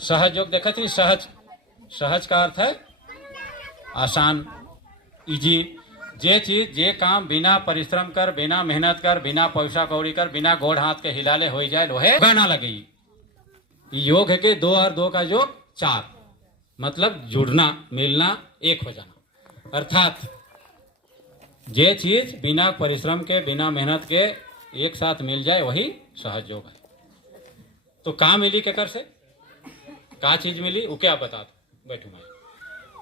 सहज योग देखा थी। सहज, सहज का अर्थ है आसान, इजी। जे चीज जे काम बिना परिश्रम कर, बिना मेहनत कर, बिना पैसा कौड़ी कर, बिना गोड़ हाथ के हिलाले हो जाए लोहे गाना लगे। योग है कि 2 और 2 का योग 4, मतलब जुड़ना, मिलना, एक हो जाना। अर्थात जे चीज बिना परिश्रम के, बिना मेहनत के एक साथ मिल जाए वही सहज योग है। तो का मिली केकर से, का चीज मिली वो क्या बता दो। बैठू मैं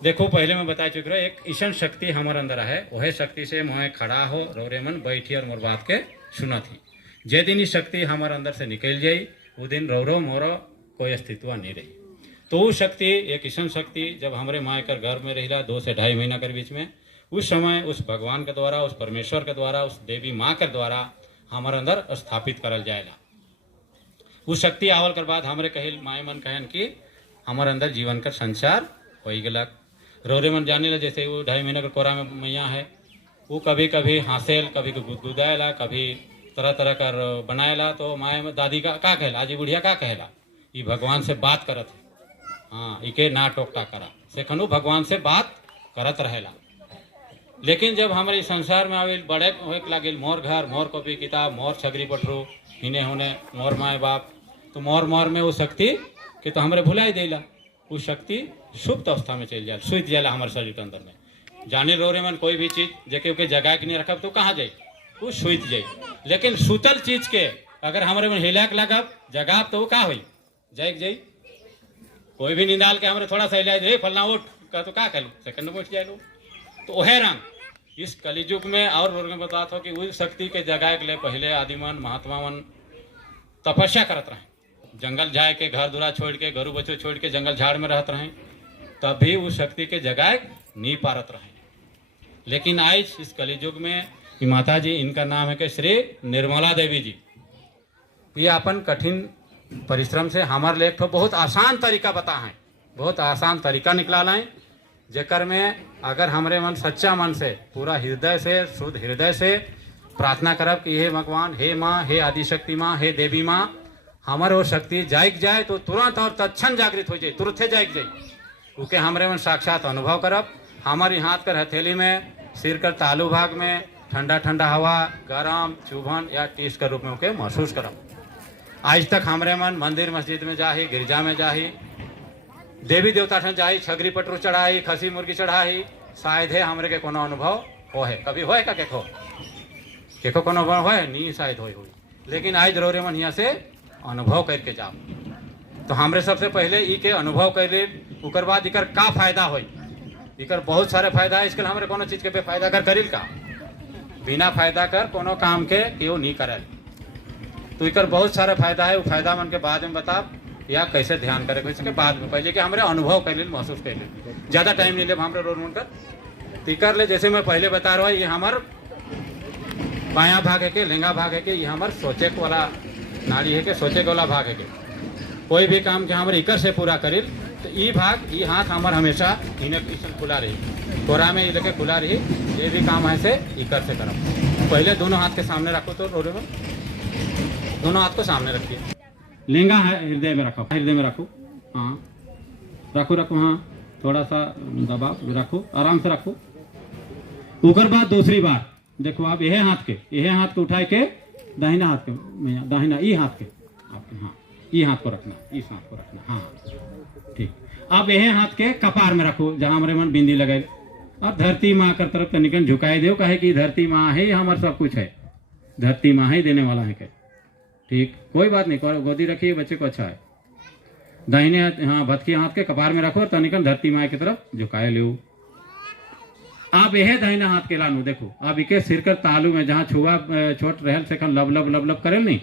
देखो, पहले मैं बता चुक रहा, एक ईशन शक्ति हमारे अंदर है। वह शक्ति से मैं खड़ा हो रोरे मन बैठी और मोर बात के सुना थी। जे दिन ये शक्ति हमारे अंदर से निकल जाई वो दिन रो मोरो कोई अस्तित्व नहीं रही। तो वो शक्ति, एक ईशन शक्ति जब हमारे माँ कर घर में रहिला 2 से 2.5 महीना कर बीच में, उस समय उस भगवान के द्वारा, उस परमेश्वर के द्वारा, उस देवी माँ के द्वारा हमारे अंदर स्थापित करल जाएगा। उस शक्ति आवल कर बाद हमारे कहिल माए मन कहन कि हमारे अंदर जीवन का संचार हो गलक। रोरे मन जाने ला, जैसे वो 2.5 महीना का कोरा में मैया है, वो कभी कभी हंसेल, कभी गुदगुदाएला, कभी तरह तरह कर बनाएला। तो माए दादी का कहला, आज बुढ़िया का कहला, ये भगवान से बात करत है। हाँ, इके ना टोकटा करा से खनु भगवान से बात करत रहेला। लेकिन जब हमारे संसार में आवे बड़े होए लगे, मोर घर, मोर कॉपी किताब, मोर छगरी पटरू, हिने होने मोर माए बाप, तो मोर में वो शक्ति कि तो हमारे भुलाई देला। वो शक्ति सुप्त अवस्था में चल जाए, सुत जाला हमारे शरीर के अंदर में। जाने रोरे मन कोई भी चीज जेके ओके जगा के नहीं रखब तो कहाँ जाए, वो सुत जाए। लेकिन सुतल चीज के अगर हमारे मन हिलाक लगब जगाब तो वो का होई, जाइक जाई। कोई भी निंदाल के हमारे थोड़ा सा हिला दे, फलना उठ का तो का करूँ, सेकंड में उठ जाए लो। तो वह रंग इस कलिजुग में और लोग में बतात हो कि उस शक्ति के जगाए के लिए पहले आदिमन महात्मा मन तपस्या करत रहे। जंगल जाए के, घर दुरा छोड़ के, गरु बच्चों छोड़ के जंगल झाड़ में रहते रहे, तब भी उस शक्ति के जगाए नहीं पारत रहे। लेकिन आज इस कलिजुग में माता जी, इनका नाम है कि श्री निर्मला देवी जी, ये अपन कठिन परिश्रम से हमारे लिए तो बहुत आसान तरीका बता है, बहुत आसान तरीका निकला लाए, जेकर में अगर हमारे मन सच्चा मन से, पूरा हृदय से, शुद्ध हृदय से प्रार्थना करब कि हे भगवान, हे माँ, हे आदिशक्ति माँ, हे देवी माँ, हमारे वो शक्ति जाग जाए तो तुरंत और तत्क्षण जागृत हो जाए, तुरंत जाग जाए। क्योंकि हमारे मन साक्षात अनुभव करब। हमारी हाथ कर हथेली में, सिर कर तालू भाग में ठंडा ठंडा हवा, गरम, चुभन या टीस के रूप में ओके महसूस करब। आज तक हमारे मन मंदिर मस्जिद में जाही, गिरजा में जाही, देवी देवता ठन जाही, छगरी पटरू चढ़ाई, खसी मुर्गी चढ़ाई, शायद है हमारे के कोनो अनुभव हो है। कभी होए का केको कोनो अनुभव है नहीं, शायद होई। लेकिन आज रोरे मन यहाँ से अनुभव करके जाओ। तो हमरे सबसे पहले ई के अनुभव कर ले, उकर बाद इकर का फायदा होई। इकर बहुत सारे फायदा है। इसके हमारे कोनो चीज के बेफायदा कर करिल का, बिना फायदा कर कोनो काम के केव नहीं करल। तो इकर बहुत सारे फायदा है। वो फायदा मन के बाद में बता या कैसे ध्यान करे इसके बाद में, पहले के हमारे अनुभव कर ले, महसूस कर ले। ज्यादा टाइम नहीं ले हमारे रोज मन कर कर ले। जैसे मैं पहले बता रहा हूँ, ये हमार बाया भाग है के, लेंगा भाग है के, ये हमार सोचे वाला नाड़ी है के, सोचे वाला भाग है के। कोई भी काम के हमारे इकर से पूरा करिल तो ई भाग, ई हाथ हमार हमेशा इन्हें खुला रही, कोरा में लेके खुला रही। ये भी काम है से इकर से करो। पहले दोनों हाथ के सामने रखो, तो रोरे में दोनों हाथ को सामने रखिए। लेंगा है हृदय में रखो, हृदय में रखो। हाँ रखो रखो, हाँ थोड़ा सा दबाव रखो, आराम से रखो। उकर बाद दूसरी बार देखो आप, यह हाथ के उठाए के दाहिना हाथ के, दाहिना ई हाथ के आपके, हाँ ई हाथ को रखना, इस हाथ को रखना, हाँ ठीक। अब यह हाथ के कपार में रखो जहां हमारे मन बिंदी लगे। अब धरती माँ कर तरफ तनिकन झुकाए दो, कहे कि धरती माँ है हमारा सब कुछ है, धरती माँ ही देने वाला है के। ठीक, कोई बात नहीं, गोदी रखिए, बच्चे को अच्छा है। दाहिने हाथ, हाँ भटकी हाथ के कपार में रखो और तनिकन धरती माँ की तरफ झुकाए लो। आप यह दाहिना हाथ के लानू देखो, आप इके सिर कर तालू में जहाँ छुआ छोट रहल से लब लब लब लब करे नहीं,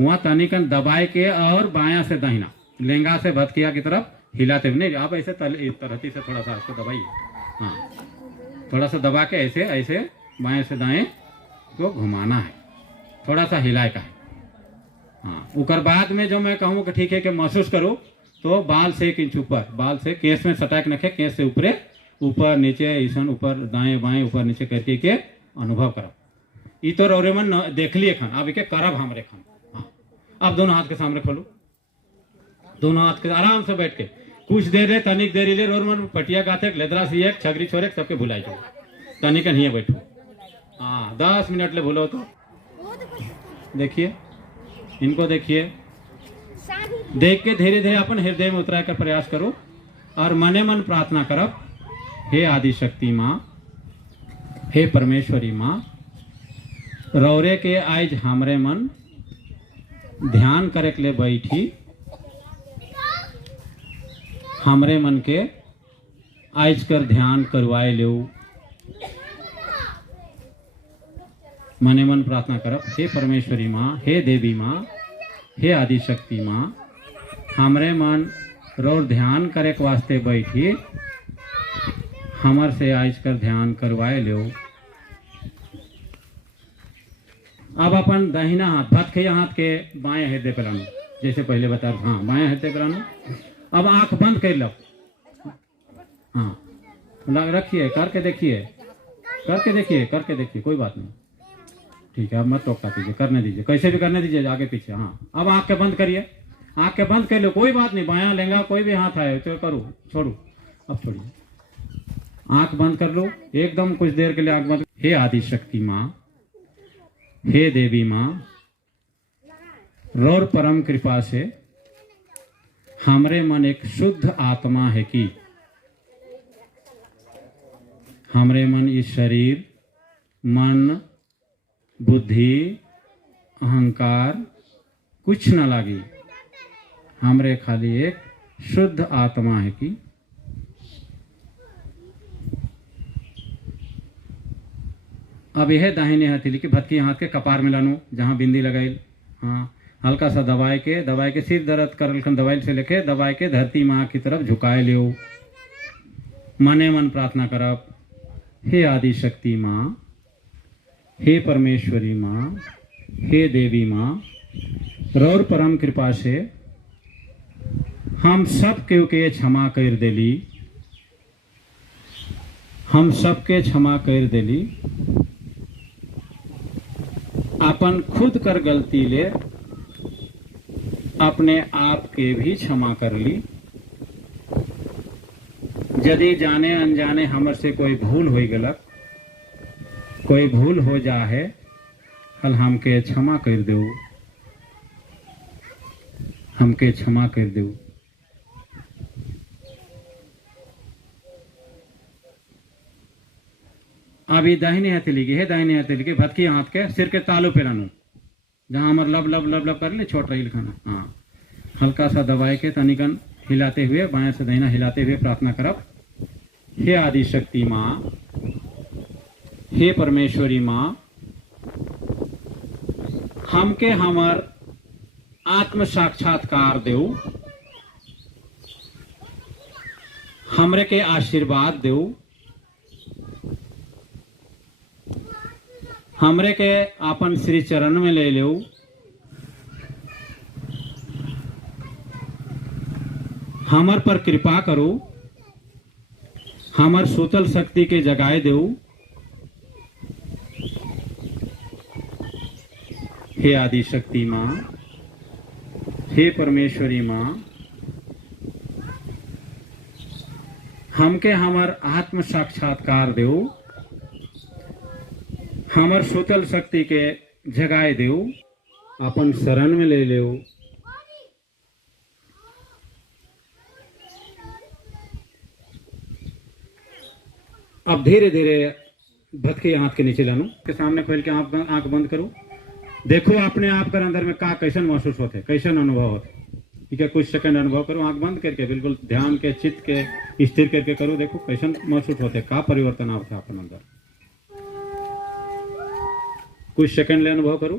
वहाँ तनिकन दबाए के और बायां से दाहिना, लेंगा से भटकिया की तरफ हिलाते हुए नहीं। आप ऐसे तरहती से थोड़ा सा इसको दबाइए, हाँ थोड़ा सा दबा के ऐसे ऐसे बाएं से दाएं को घुमाना है, थोड़ा सा हिलाए का है। हाँ उकर बाद में जो मैं कहूँ कि ठीक है कि महसूस करो, तो बाल से 1 इंच ऊपर, बाल से केस में सटाक नखे, केस से ऊपरे ऊपर नीचे ऐसा ऊपर दाएं बाएं ऊपर नीचे करके के अनुभव करो। ई तो रोरे मन देख लिए खान, अब इके करब हमरे खान। हाँ अब दोनों हाथ के सामने खोलो, दोनों हाथ के आराम से बैठ के कुछ देर ले तनिक देरी ले रोर मन पटिया गाथे लेदरा सी एक छगरी छोरे सबके भुलाई जाओ तनिक नहीं बैठो। हाँ 10 मिनट ले भूलो तो देखिए इनको देखिए, देख के धीरे धीरे अपन हृदय में उतरा कर प्रयास करो और मने मन प्रार्थना करब, हे आदि शक्ति माँ, हे परमेश्वरी माँ, रौरे के आज हमरे मन ध्यान करे के लिए बैठी, हमरे मन के आज कर ध्यान करवाए ले। मने मन प्रार्थना करब, हे परमेश्वरी माँ, हे देवी माँ, हे आदि शक्ति माँ, हमरे मन रोर ध्यान करे के वास्ते बैठी, हमर से आज कर ध्यान करवाए ले। अब अपन दाहिना हाथ भटके हाथ के बाएं हृदय पे लानो, जैसे पहले बता रहा, हाँ बाएं हृदय पे लानो। अब आंख बंद कर लो, हाँ रखिए, करके देखिए, करके देखिए, करके देखिए, कोई बात नहीं, ठीक है। अब मत टोका दीजिए, करने दीजिए, कैसे भी करने दीजिए, आगे पीछे। हाँ अब आंख के बंद करिए, आंख के बंद कर लो, कोई बात नहीं, बायां लेंगा कोई भी हाथ आए तो करो, छोड़ो, अब छोड़िए, आंख बंद कर लो एकदम, कुछ देर के लिए आंख बंद। हे आदि शक्ति माँ, हे देवी माँ, रौर परम कृपा से हमरे मन एक शुद्ध आत्मा है कि हमरे मन इस शरीर, मन, बुद्धि, अहंकार कुछ न लगी, हमरे खाली एक शुद्ध आत्मा है कि। अब यह दाहिने हथेली के भटकी हाथ के कपार में लानो, जहाँ बिंदी लगाई, हाँ हल्का सा दबाए के सिर दर्द कर दवाई से लेके दबाए के धरती माँ की तरफ झुकाए लियो। मने मन प्रार्थना करब, हे आदि शक्ति माँ, हे परमेश्वरी माँ, हे देवी माँ, रौर परम कृपा से हम सब के क्षमा कर देली, हम सबके क्षमा कर देली, अपन खुद कर गलती ले अपने आप के भी क्षमा कर ली। यदि जाने अनजाने हमर से कोई भूल हो गलत, कोई भूल हो जा है, हल हमके क्षमा कर दो, हमके क्षमा कर दो। अभी दाहिने हथेली की है, दाहिने हथेली के भटकी हाथ के सिर के तालू पे लानो, जहाँ हमारे लब लब लब लब कर ले छोट रही लिखाना, हाँ हल्का सा दबाए के तनिकन हिलाते हुए बाएं से दाहिना हिलाते हुए प्रार्थना करब, हे आदि शक्ति माँ, हे परमेश्वरी माँ, हमके हमर आत्म साक्षात्कार देऊ, हमरे के आशीर्वाद देऊ, हमरे के अपन श्री चरण में ले लेऊ, हमर पर कृपा करो, हमर सूतल शक्ति के जगाए देऊ। हे आदि शक्ति माँ, हे परमेश्वरी माँ, हमके हमर आत्म साक्षात्कार देऊ, हमर सूतल शक्ति के जगाए देऊ, अपन शरण में ले लेऊ। अब धीरे धीरे भटके हाथ के नीचे लानो, के सामने खोल के आंख बंद करो, देखो अपने आप कर अंदर में का कैसन महसूस होते, कैसन अनुभव होते, ठीक है। कुछ सेकंड अनुभव करो, आंख बंद करके बिल्कुल ध्यान के चित्त के स्थिर करके करो, देखो कैसन महसूस होते, का परिवर्तन आवता है अपन अंदर। कुछ सेकंड ले अनुभव करो।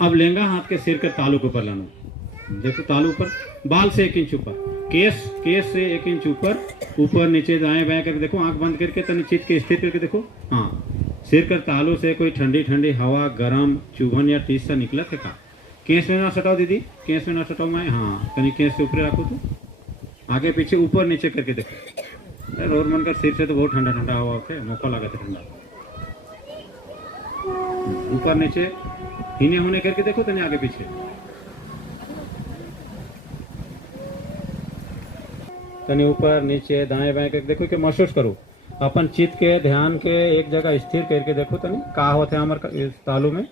अब लेंगा हाथ के सिर के तालू के ऊपर लाना, देखो तालू ऊपर, बाल से 1 इंच ऊपर, केस से 1 इंच ऊपर नीचे दाएं बाएं करके देखो, आंख बंद करके तनी चित्त के स्थिर करके देखो। हाँ सिर कर तालू से कोई ठंडी ठंडी हवा, गरम, चुभन या टीस सा निकला थे का? केस में ना सटाओ दीदी, केस में ना सटाओ मैं, हाँ तनी केस से ऊपर रखो तो, आगे पीछे ऊपर नीचे करके देखो। अरे रोर मन कर सिर से तो बहुत ठंडा ठंडा हवा उठे, मौका लगा था ठंडा। ऊपर नीचे हिने होने करके देखो तने आगे पीछे। तने ऊपर नीचे दाएं बाएं करके देखो कि महसूस करो। अपन चित्त के ध्यान के एक जगह स्थिर करके देखो तने का होते हमारे इस तालू में।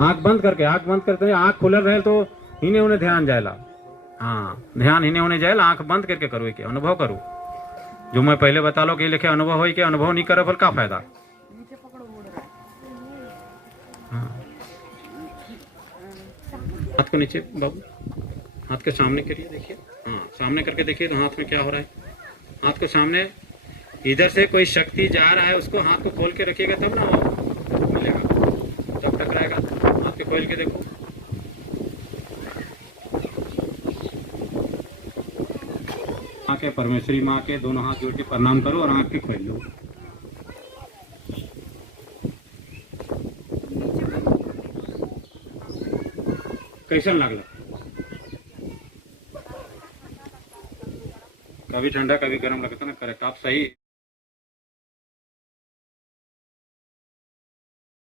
आंख बंद करके आंख खुलल रहे तो हिने होने ध्यान जाएला। हाँ, ध्यान हिने होने जाएला, आंख बंद करके करो, के अनुभव करो। जो मैं पहले बता लो कि लिखे अनुभव हो, के अनुभव नहीं करे फल का फायदा। हाँ। हाथ को नीचे बाबू, हाथ के सामने करिए, देखिए। हाँ, सामने करके देखिए तो हाथ में क्या हो रहा है। हाथ को सामने, इधर से कोई शक्ति जा रहा है, उसको हाथ को खोल के रखिएगा तब ना वो मिलेगा, तब टकराएगा। हाथ को खोल के देखो। माँ के, परमेश्वरी माँ के दोनों हाथ जोड़ के प्रणाम करो और आंख के खोल लो। कैसन लागला? कभी ठंडा कभी गर्म लगता ना, करेक्ट आप सही